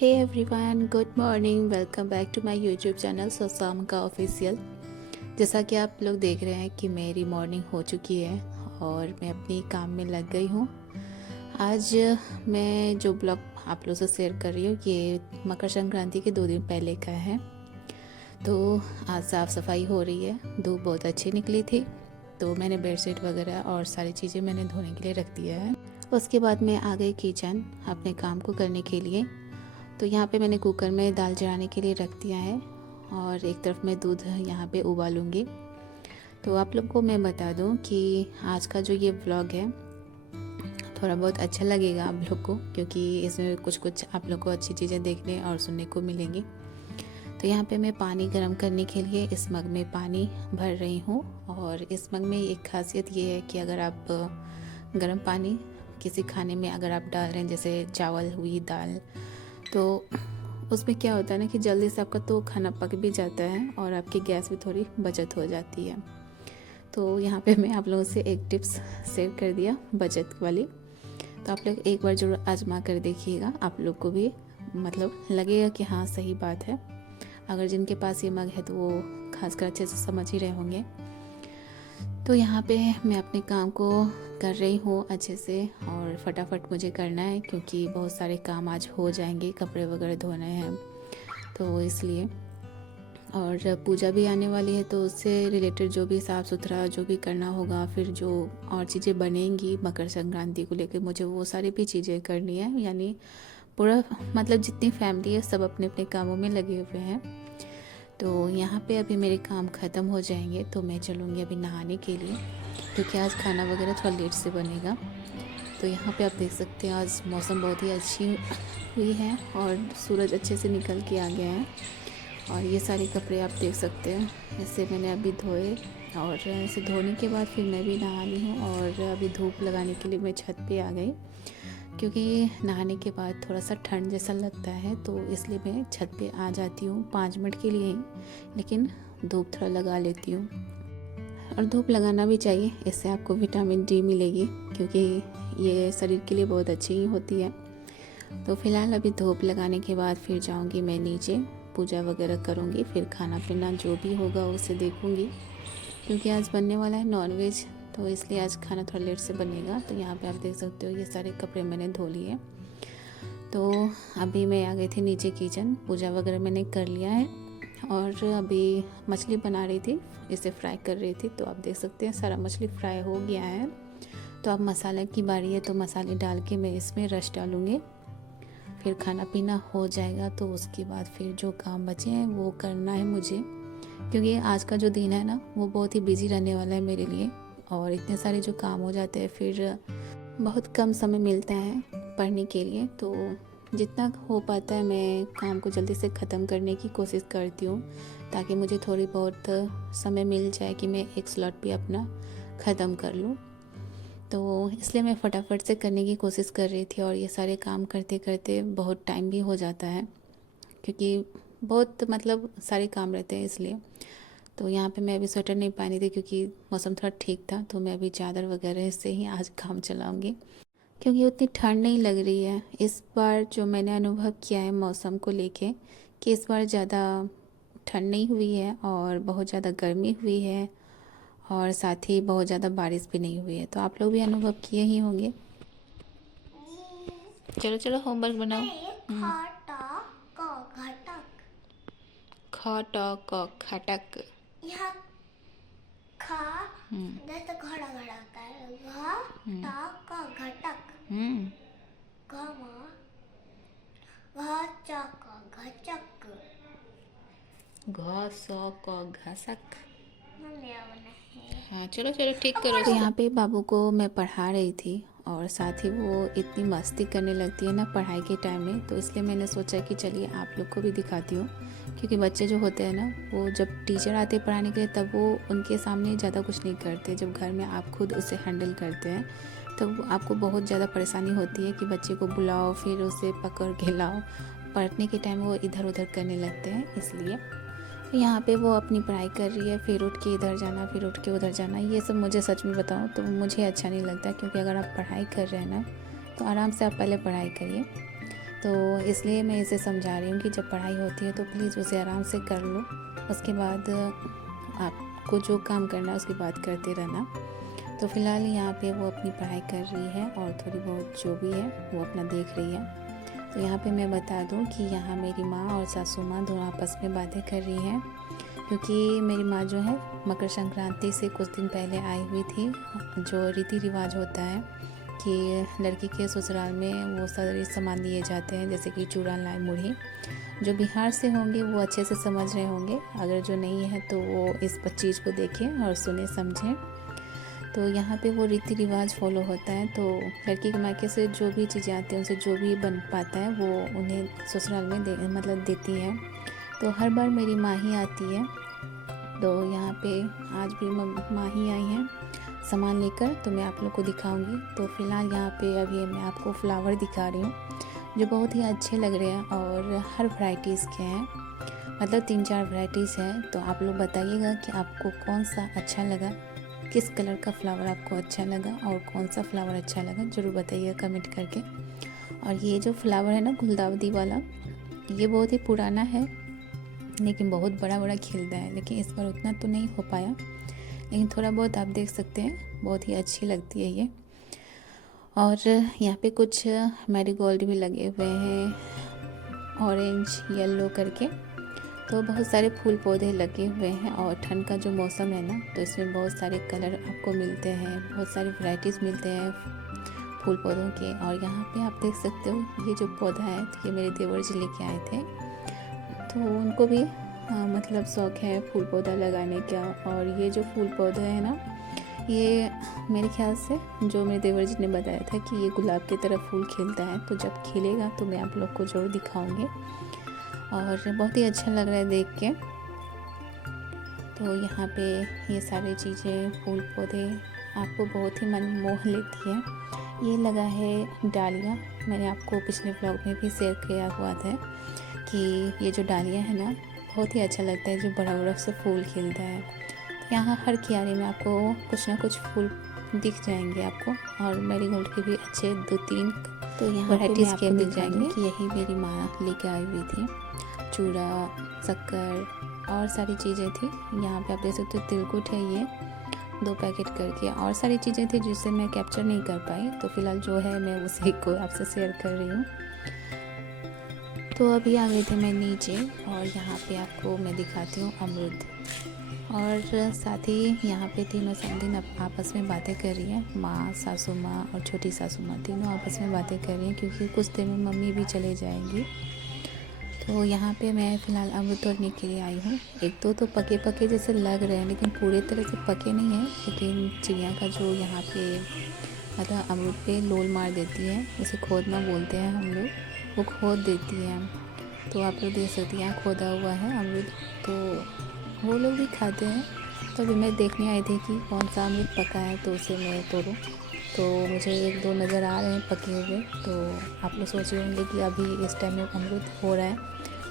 Hey everyone, good morning. Welcome back to my YouTube channel सोसाम का official. जैसा कि आप लोग देख रहे हैं कि मेरी मॉर्निंग हो चुकी है और मैं अपनी काम में लग गई हूँ। आज मैं जो ब्लॉग आप लोगों से शेयर कर रही हूँ ये मकर संक्रांति के 2 दिन पहले का है। तो आज साफ़ सफाई हो रही है। धूप बहुत अच्छी निकली थी तो मैंने बेडशीट वगैरह और सारी चीज़ें मैंने धोने के लिए रख दिया है। उसके बाद मैं आ गई किचन अपने काम को करने के लिए। तो यहाँ पे मैंने कुकर में दाल चढ़ाने के लिए रख दिया है और एक तरफ मैं दूध यहाँ पे उबालूँगी। तो आप लोग को मैं बता दूँ कि आज का जो ये व्लॉग है थोड़ा बहुत अच्छा लगेगा आप लोग को, क्योंकि इसमें कुछ आप लोग को अच्छी चीज़ें देखने और सुनने को मिलेंगी। तो यहाँ पे मैं पानी गर्म करने के लिए इस मग में पानी भर रही हूँ। और इस मग में एक खासियत ये है कि अगर आप गर्म पानी किसी खाने में अगर आप डाल रहे हैं, जैसे चावल हुई, दाल, तो उसमें क्या होता है ना कि जल्दी से आपका तो खाना पक भी जाता है और आपकी गैस भी थोड़ी बचत हो जाती है। तो यहाँ पे मैं आप लोगों से एक टिप्स शेयर कर दिया बचत वाली। तो आप लोग एक बार ज़रूर आजमा कर देखिएगा, आप लोग को भी मतलब लगेगा कि हाँ सही बात है। अगर जिनके पास ये मग है तो वो खासकर अच्छे से समझ ही रहे होंगे। तो यहाँ पे मैं अपने काम को कर रही हूँ अच्छे से और फटाफट मुझे करना है, क्योंकि बहुत सारे काम आज हो जाएंगे, कपड़े वगैरह धोने हैं तो इसलिए। और पूजा भी आने वाली है तो उससे रिलेटेड जो भी साफ़ सुथरा जो भी करना होगा, फिर जो और चीज़ें बनेंगी मकर संक्रांति को लेकर मुझे वो सारी भी चीज़ें करनी है। यानी पूरा मतलब जितनी फैमिली है सब अपने अपने कामों में लगे हुए हैं। तो यहाँ पे अभी मेरे काम ख़त्म हो जाएंगे तो मैं चलूँगी अभी नहाने के लिए, क्योंकि आज खाना वगैरह थोड़ा लेट से बनेगा। तो यहाँ पे आप देख सकते हैं आज मौसम बहुत ही अच्छी हुई है और सूरज अच्छे से निकल के आ गया है। और ये सारे कपड़े आप देख सकते हैं, इसे मैंने अभी धोए और इसे धोने के बाद फिर मैं भी नहा ली हूँ। और अभी धूप लगाने के लिए मैं छत पे आ गई, क्योंकि नहाने के बाद थोड़ा सा ठंड जैसा लगता है तो इसलिए मैं छत पे आ जाती हूँ 5 मिनट के लिए ही, लेकिन धूप थोड़ा लगा लेती हूँ। और धूप लगाना भी चाहिए, इससे आपको विटामिन डी मिलेगी, क्योंकि ये शरीर के लिए बहुत अच्छी ही होती है। तो फ़िलहाल अभी धूप लगाने के बाद फिर जाऊँगी मैं नीचे, पूजा वगैरह करूँगी, फिर खाना पीना जो भी होगा उसे देखूँगी, क्योंकि आज बनने वाला है नॉनवेज तो इसलिए आज खाना थोड़ा लेट से बनेगा। तो यहाँ पे आप देख सकते हो ये सारे कपड़े मैंने धो लिए। तो अभी मैं आ गई थी नीचे किचन, पूजा वगैरह मैंने कर लिया है और अभी मछली बना रही थी, इसे फ्राई कर रही थी। तो आप देख सकते हैं सारा मछली फ्राई हो गया है। तो अब मसाले की बारी है, तो मसाले डाल के मैं इसमें रस डालूँगी, फिर खाना पीना हो जाएगा। तो उसके बाद फिर जो काम बचे हैं वो करना है मुझे, क्योंकि आज का जो दिन है ना वो बहुत ही बिजी रहने वाला है मेरे लिए। और इतने सारे जो काम हो जाते हैं फिर बहुत कम समय मिलता है पढ़ने के लिए। तो जितना हो पाता है मैं काम को जल्दी से ख़त्म करने की कोशिश करती हूँ, ताकि मुझे थोड़ी बहुत समय मिल जाए कि मैं एक स्लॉट भी अपना ख़त्म कर लूँ। तो इसलिए मैं फटाफट से करने की कोशिश कर रही थी। और ये सारे काम करते करते बहुत टाइम भी हो जाता है, क्योंकि बहुत मतलब सारे काम रहते हैं इसलिए। तो यहाँ पे मैं अभी स्वेटर नहीं पहनी थी क्योंकि मौसम थोड़ा ठीक था, तो मैं अभी चादर वगैरह से ही आज काम चलाऊँगी, क्योंकि उतनी ठंड नहीं लग रही है इस बार। जो मैंने अनुभव किया है मौसम को लेके कि इस बार ज़्यादा ठंड नहीं हुई है और बहुत ज़्यादा गर्मी हुई है, और साथ ही बहुत ज़्यादा बारिश भी नहीं हुई है। तो आप लोग भी अनुभव किए ही होंगे। चलो चलो होमवर्क बनाओ। खटक। यहाँ खा जैसे घड़ा घड़ा होता है, घा टा का घटक, घमा घा चा का घचक। घसक। मम्मी अब नहीं। हाँ चलो चलो ठीक करो। तो यहाँ पे बाबू को मैं पढ़ा रही थी और साथ ही वो इतनी मस्ती करने लगती है ना पढ़ाई के टाइम में, तो इसलिए मैंने सोचा कि चलिए आप लोग को भी दिखाती हूँ। क्योंकि बच्चे जो होते हैं ना वो जब टीचर आते हैं पढ़ाने के लिए तब वो उनके सामने ज़्यादा कुछ नहीं करते, जब घर में आप खुद उसे हैंडल करते हैं तो आपको बहुत ज़्यादा परेशानी होती है कि बच्चे को बुलाओ फिर उसे पकड़ के लाओ। पढ़ने के टाइम वो इधर उधर करने लगते हैं इसलिए। तो यहाँ पे वो अपनी पढ़ाई कर रही है, फिर उठ के इधर जाना, फिर उठ के उधर जाना। ये सब मुझे सच में बताऊँ तो मुझे अच्छा नहीं लगता, क्योंकि अगर आप पढ़ाई कर रहे हैं ना तो आराम से आप पहले पढ़ाई करिए, तो इसलिए मैं इसे समझा रही हूँ कि जब पढ़ाई होती है तो प्लीज़ उसे आराम से कर लो, उसके बाद आपको जो काम करना है उसके बाद करते रहना। तो फ़िलहाल यहाँ पे वो अपनी पढ़ाई कर रही है और थोड़ी बहुत जो भी है वो अपना देख रही है। तो यहाँ पे मैं बता दूँ कि यहाँ मेरी माँ और सासू माँ दोनों आपस में बातें कर रही हैं, क्योंकि मेरी माँ जो है मकर संक्रांति से कुछ दिन पहले आई हुई थी। जो रीति रिवाज होता है कि लड़की के ससुराल में वो सारे सामान दिए जाते हैं, जैसे कि चूड़ा, लाई, मुरही। जो बिहार से होंगे वो अच्छे से समझ रहे होंगे, अगर जो नहीं है तो वो इस चीज़ को देखें और सुने समझें। तो यहाँ पे वो रीति रिवाज फॉलो होता है। तो लड़की के मायके से जो भी चीज़ें आती हैं, उनसे जो भी बन पाता है वो उन्हें ससुराल में मतलब देती हैं। तो हर बार मेरी माँ ही आती है, तो यहाँ पे आज भी माँ ही आई हैं सामान लेकर, तो मैं आप लोग को दिखाऊंगी। तो फ़िलहाल यहाँ पे अभी मैं आपको फ्लावर दिखा रही हूँ जो बहुत ही अच्छे लग रहे हैं और हर वैराइटीज़ के हैं, मतलब 3-4 वैराइटीज़ हैं। तो आप लोग बताइएगा कि आपको कौन सा अच्छा लगा, किस कलर का फ्लावर आपको अच्छा लगा और कौन सा फ्लावर अच्छा लगा, ज़रूर बताइएगा कमेंट करके। और ये जो फ्लावर है ना गुलदाउदी वाला, ये बहुत ही पुराना है लेकिन बहुत बड़ा बड़ा खिलता है, लेकिन इस बार उतना तो नहीं हो पाया, लेकिन थोड़ा बहुत आप देख सकते हैं, बहुत ही अच्छी लगती है ये। और यहाँ पे कुछ मैरीगोल्ड भी लगे हुए हैं, ऑरेंज येलो करके। तो बहुत सारे फूल पौधे लगे हुए हैं और ठंड का जो मौसम है ना, तो इसमें बहुत सारे कलर आपको मिलते हैं, बहुत सारी वैराइटीज़ मिलते हैं फूल पौधों के। और यहाँ पे आप देख सकते हो ये जो पौधा है, तो ये मेरे देवर जी लेके आए थे, तो उनको भी मतलब शौक़ है फूल पौधा लगाने का। और ये जो फूल पौधा है ना, ये मेरे ख्याल से जो मेरे देवर जी ने बताया था कि ये गुलाब की तरह फूल खिलता है, तो जब खिलेगा तो मैं आप लोग को ज़रूर दिखाऊंगी। और बहुत ही अच्छा लग रहा है देख के। तो यहाँ पे ये सारी चीज़ें फूल पौधे आपको बहुत ही मन मोह लेती है। ये लगा है डालिया, मैंने आपको पिछले व्लॉग में भी शेयर किया हुआ था कि ये जो डालिया है ना बहुत ही अच्छा लगता है, जो बड़ा बड़ा से फूल खिलता है। तो यहाँ हर क्यारी में आपको कुछ ना कुछ फूल दिख जाएंगे आपको, और मैरीगोल्ड के भी अच्छे 2-3 तो यहाँ वैराइटीज़ के मिल जाएंगे। कि यही मेरी माँ लेके आई हुई थी, चूड़ा, शक्कर और सारी चीज़ें थी। यहाँ पे आप देख सकते हो तिलकुट है, ये 2 पैकेट करके, और सारी चीज़ें थी जिसे मैं कैप्चर नहीं कर पाई। तो फिलहाल जो है मैं उसी को आपसे शेयर कर रही हूँ। तो अभी आ गए थे मैं नीचे, और यहाँ पे आपको मैं दिखाती हूँ अमरूद। और साथ ही यहाँ पे तीनों समधिन आपस में बातें कर रही हैं, माँ, सासू माँ और छोटी सासू माँ, तीनों आपस में बातें कर रही हैं, क्योंकि कुछ देर में मम्मी भी चले जाएंगी। तो यहाँ पे मैं फ़िलहाल अमरूद तोड़ने के लिए आई हूँ। एक दो तो पके पके जैसे लग रहे हैं, लेकिन पूरे तरह से पके नहीं हैं। लेकिन चिड़िया का जो यहाँ पे मतलब अमरूद पे लोल मार देती है, उसे खोदना बोलते हैं हम लोग, वो खोद देती है। तो आप लोग देख सकते हैं यहाँ खोदा हुआ है अमरूद, तो वो लोग भी खाते हैं। तो अभी मैं देखने आई थी कि कौन सा अमरूद पका है, तो उसे मैं तोड़ूँ। तो मुझे 1-2 नज़र आ रहे हैं पके हुए। तो आप लोग सोच रहे होंगे कि अभी इस टाइम में अमरूद हो रहा है,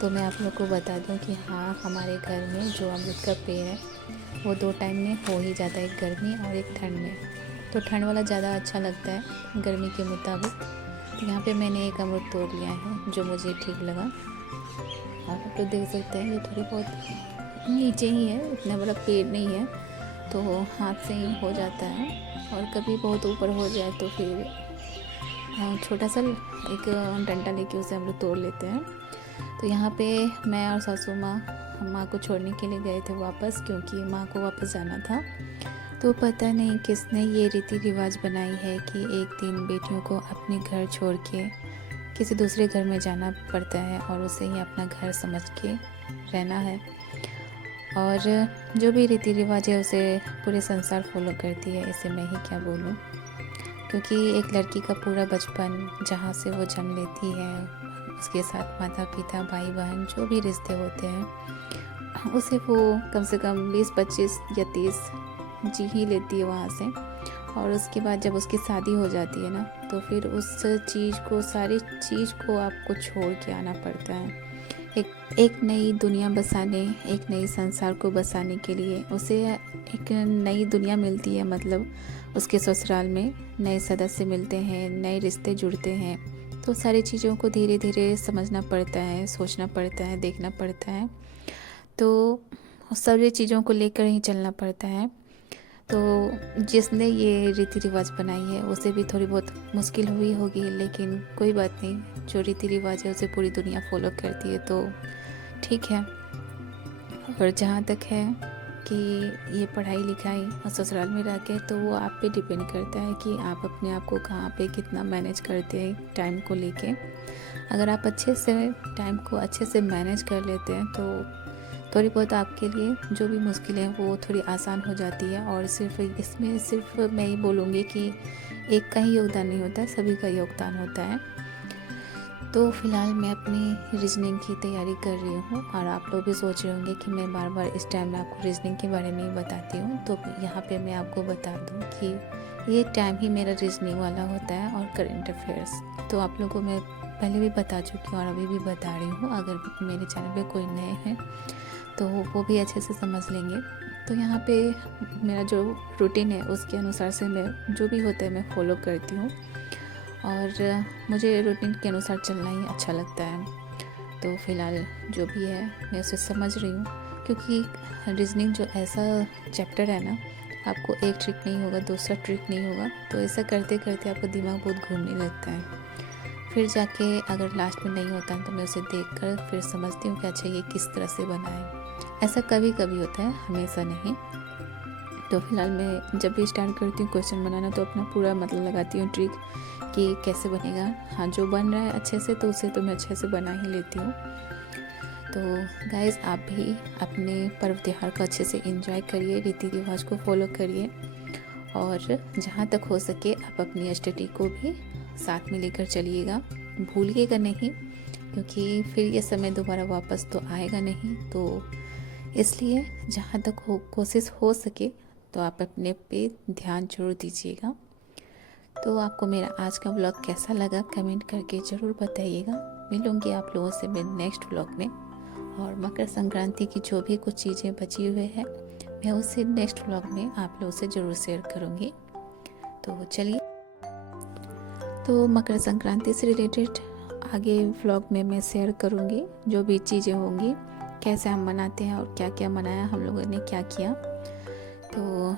तो मैं आप लोग को बता दूं कि हाँ, हमारे घर में जो अमरूद का पेड़ है वो 2 टाइम में हो ही जाता है, एक गर्मी और एक ठंड में। तो ठंड वाला ज़्यादा अच्छा लगता है गर्मी के मुताबिक। तो यहाँ पे मैंने एक अमरूद तोड़ लिया है जो मुझे ठीक लगा। आप लोग देख सकते हैं ये थोड़ी बहुत नीचे ही है, इतना बड़ा पेड़ नहीं है, तो हाथ से ही हो जाता है। और कभी बहुत ऊपर हो जाए तो फिर छोटा सा एक डंडा लेके उसे हम लोग तोड़ लेते हैं। तो यहाँ पे मैं और सासू माँ को छोड़ने के लिए गए थे वापस, क्योंकि माँ को वापस जाना था। तो पता नहीं किसने ये रीति रिवाज बनाई है कि एक दिन बेटियों को अपने घर छोड़ के किसी दूसरे घर में जाना पड़ता है और उसे ही अपना घर समझ के रहना है। और जो भी रीति रिवाज है उसे पूरे संसार फॉलो करती है, इसे मैं ही क्या बोलूँ। क्योंकि एक लड़की का पूरा बचपन जहाँ से वो जन्म लेती है, उसके साथ माता पिता, भाई बहन जो भी रिश्ते होते हैं, उसे वो कम से कम 20-25 या 30 जी ही लेती है वहाँ से। और उसके बाद जब उसकी शादी हो जाती है ना, तो फिर उस चीज़ को, सारी चीज़ को आपको छोड़ के आना पड़ता है। एक नई दुनिया बसाने, एक नई संसार को बसाने के लिए उसे एक नई दुनिया मिलती है। मतलब उसके ससुराल में नए सदस्य मिलते हैं, नए रिश्ते जुड़ते हैं, तो सारी चीज़ों को धीरे धीरे समझना पड़ता है, सोचना पड़ता है, देखना पड़ता है। तो सारी चीज़ों को लेकर ही चलना पड़ता है। तो जिसने ये रीति रिवाज बनाई है उसे भी थोड़ी बहुत मुश्किल हुई होगी, लेकिन कोई बात नहीं, जो रीति रिवाज है उसे पूरी दुनिया फॉलो करती है तो ठीक है। और जहाँ तक है कि ये पढ़ाई लिखाई और ससुराल में रह के, तो वो आप पे डिपेंड करता है कि आप अपने आप को कहाँ पे कितना मैनेज करते हैं टाइम को लेके। अगर आप अच्छे से टाइम को अच्छे से मैनेज कर लेते हैं तो थोड़ी बहुत आपके लिए जो भी मुश्किलें हैं वो थोड़ी आसान हो जाती है। और इसमें सिर्फ मैं ही बोलूँगी कि एक का ही योगदान नहीं होता है, सभी का योगदान होता है। तो फ़िलहाल मैं अपनी रीजनिंग की तैयारी कर रही हूँ और आप लोग भी सोच रहे होंगे कि मैं बार बार इस टाइम में आपको रीजनिंग के बारे में ही बताती हूँ। तो यहाँ पे मैं आपको बता दूँ कि ये टाइम ही मेरा रीजनिंग वाला होता है और करंट अफेयर्स। तो आप लोगों को मैं पहले भी बता चुकी हूँ और अभी भी बता रही हूँ। अगर मेरे चैनल पर कोई नए हैं तो वो भी अच्छे से समझ लेंगे। तो यहाँ पे मेरा जो रूटीन है उसके अनुसार से मैं जो भी होता है मैं फॉलो करती हूँ और मुझे रूटीन के अनुसार चलना ही अच्छा लगता है। तो फ़िलहाल जो भी है मैं उसे समझ रही हूँ, क्योंकि रीजनिंग जो ऐसा चैप्टर है ना, आपको एक ट्रिक नहीं होगा, दूसरा ट्रिक नहीं होगा, तो ऐसा करते करते आपका दिमाग बहुत घूमने लगता है। फिर जाके अगर लास्ट में नहीं होता है तो मैं उसे देखकर फिर समझती हूँ कि अच्छा ये किस तरह से बना है। ऐसा कभी कभी होता है, हमेशा नहीं। तो फिलहाल मैं जब भी स्टार्ट करती हूँ क्वेश्चन बनाना तो अपना पूरा मतलब लगाती हूँ ट्रिक कि कैसे बनेगा। हाँ, जो बन रहा है अच्छे से तो उसे तो मैं अच्छे से बना ही लेती हूँ। तो गाइज़, आप भी अपने पर्व त्योहार को अच्छे से एंजॉय करिए, रीति रिवाज को फॉलो करिए और जहाँ तक हो सके आप अपनी स्टडी को भी साथ में लेकर चलिएगा, भूलिएगा नहीं, क्योंकि फिर ये समय दोबारा वापस तो आएगा नहीं। तो इसलिए जहाँ तक हो कोशिश हो सके तो आप अपने पे ध्यान जरूर दीजिएगा। तो आपको मेरा आज का व्लॉग कैसा लगा कमेंट करके ज़रूर बताइएगा। मिलूँगी आप लोगों से मैं नेक्स्ट व्लॉग में, और मकर संक्रांति की जो भी कुछ चीज़ें बची हुई है मैं उसे नेक्स्ट व्लॉग में आप लोगों से ज़रूर शेयर करूँगी। तो चलिए, तो मकर संक्रांति से रिलेटेड आगे व्लॉग में मैं शेयर करूँगी जो भी चीज़ें होंगी, कैसे हम मनाते हैं और क्या क्या मनाया, हम लोगों ने क्या किया। तो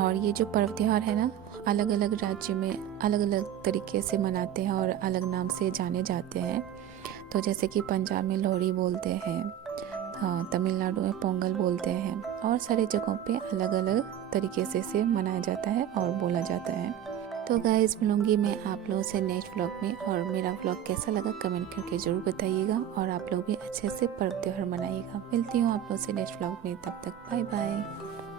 और ये जो पर्व त्यौहार है ना, अलग अलग राज्य में अलग अलग तरीके से मनाते हैं और अलग नाम से जाने जाते हैं। तो जैसे कि पंजाब में लोहड़ी बोलते हैं, तमिलनाडु में पोंगल बोलते हैं, और सारे जगहों पे अलग अलग तरीके से मनाया जाता है और बोला जाता है। तो गाइस, मिलूँगी मैं आप लोगों से नेक्स्ट व्लॉग में, और मेरा व्लॉग कैसा लगा कमेंट करके ज़रूर बताइएगा, और आप लोग भी अच्छे से पर्व त्योहार मनाइएगा। मिलती हूँ आप लोगों से नेक्स्ट व्लॉग में, तब तक बाय बाय।